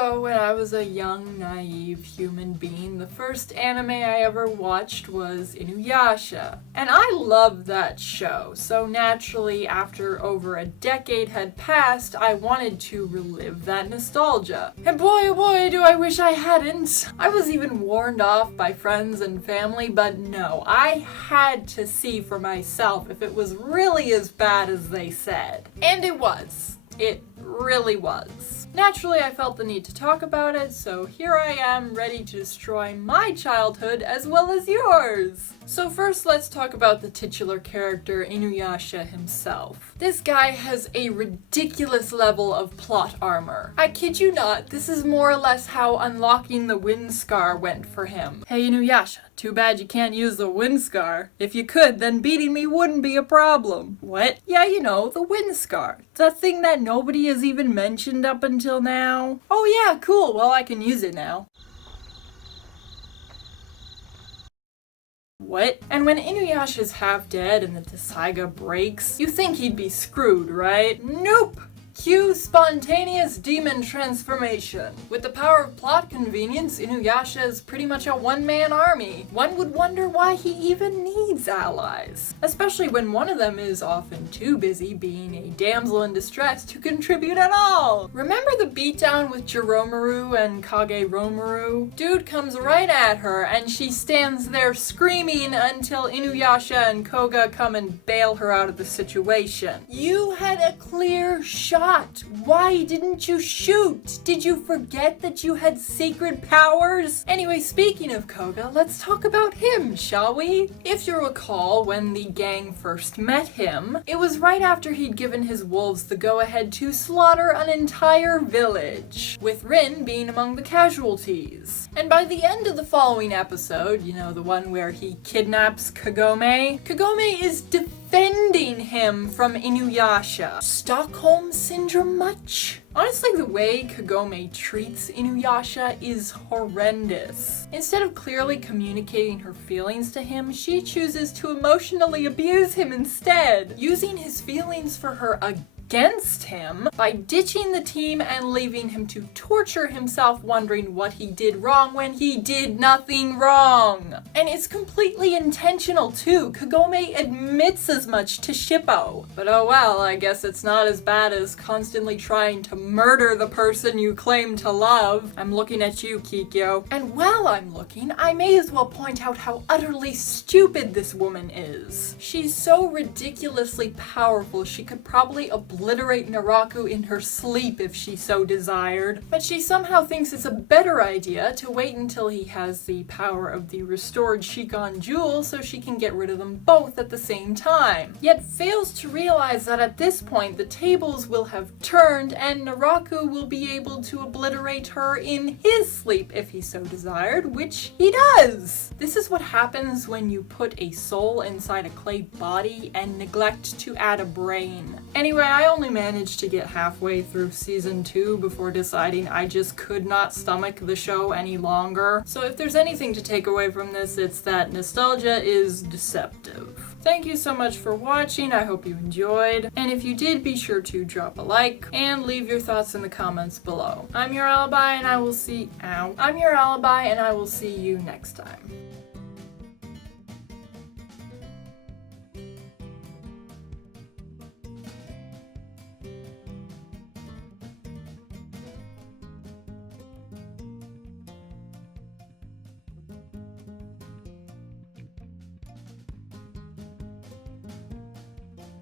So when I was a young, naive human being, the first anime I ever watched was Inuyasha. And I loved that show, so naturally after over a decade had passed, I wanted to relive that nostalgia. And boy oh boy do I wish I hadn't. I was even warned off by friends and family, but no, I had to see for myself if it was really as bad as they said. And it was. It really was. Naturally, I felt the need to talk about it, so here I am, ready to destroy my childhood as well as yours. So first, let's talk about the titular character, Inuyasha himself. This guy has a ridiculous level of plot armor. I kid you not, this is more or less how unlocking the wind scar went for him. Hey Inuyasha, too bad you can't use the wind scar. If you could, then beating me wouldn't be a problem. What? Yeah, you know, the wind scar. That thing that nobody has even mentioned up until now. Oh yeah, cool, well I can use it now. What? And when Inuyasha's half dead and the Tessaiga breaks, you think he'd be screwed, right? Nope! Cue spontaneous demon transformation. With the power of plot convenience, Inuyasha is pretty much a one-man army. One would wonder why he even needs allies. Especially when one of them is often too busy being a damsel in distress to contribute at all. Remember the beatdown with Jiromaru and Kageromaru? Dude comes right at her and she stands there screaming until Inuyasha and Koga come and bail her out of the situation. You had a clear shot. Why didn't you shoot? Did you forget that you had sacred powers? Anyway, speaking of Koga, let's talk about him, shall we? If you recall, when the gang first met him, it was right after he'd given his wolves the go-ahead to slaughter an entire village, with Rin being among the casualties. And by the end of the following episode, you know, the one where he kidnaps Kagome, Kagome is defending him from Inuyasha. Stockholm Syndrome much? Honestly, the way Kagome treats Inuyasha is horrendous. Instead of clearly communicating her feelings to him, she chooses to emotionally abuse him instead, using his feelings for her against him by ditching the team and leaving him to torture himself wondering what he did wrong when he did nothing wrong. And it's completely intentional too. Kagome admits as much to Shippo. But oh well, I guess it's not as bad as constantly trying to murder the person you claim to love. I'm looking at you, Kikyo. And while I'm looking, I may as well point out how utterly stupid this woman is. She's so ridiculously powerful she could probably obliterate Naraku in her sleep if she so desired, but she somehow thinks it's a better idea to wait until he has the power of the restored Shikon Jewel so she can get rid of them both at the same time, yet fails to realize that at this point the tables will have turned and Naraku will be able to obliterate her in his sleep if he so desired, which he does! This is what happens when you put a soul inside a clay body and neglect to add a brain. Anyway, I only managed to get halfway through season 2 before deciding I just could not stomach the show any longer. So if there's anything to take away from this, it's that nostalgia is deceptive. Thank you so much for watching, I hope you enjoyed, and if you did, be sure to drop a like and leave your thoughts in the comments below. I'm your alibi and I will see you next time.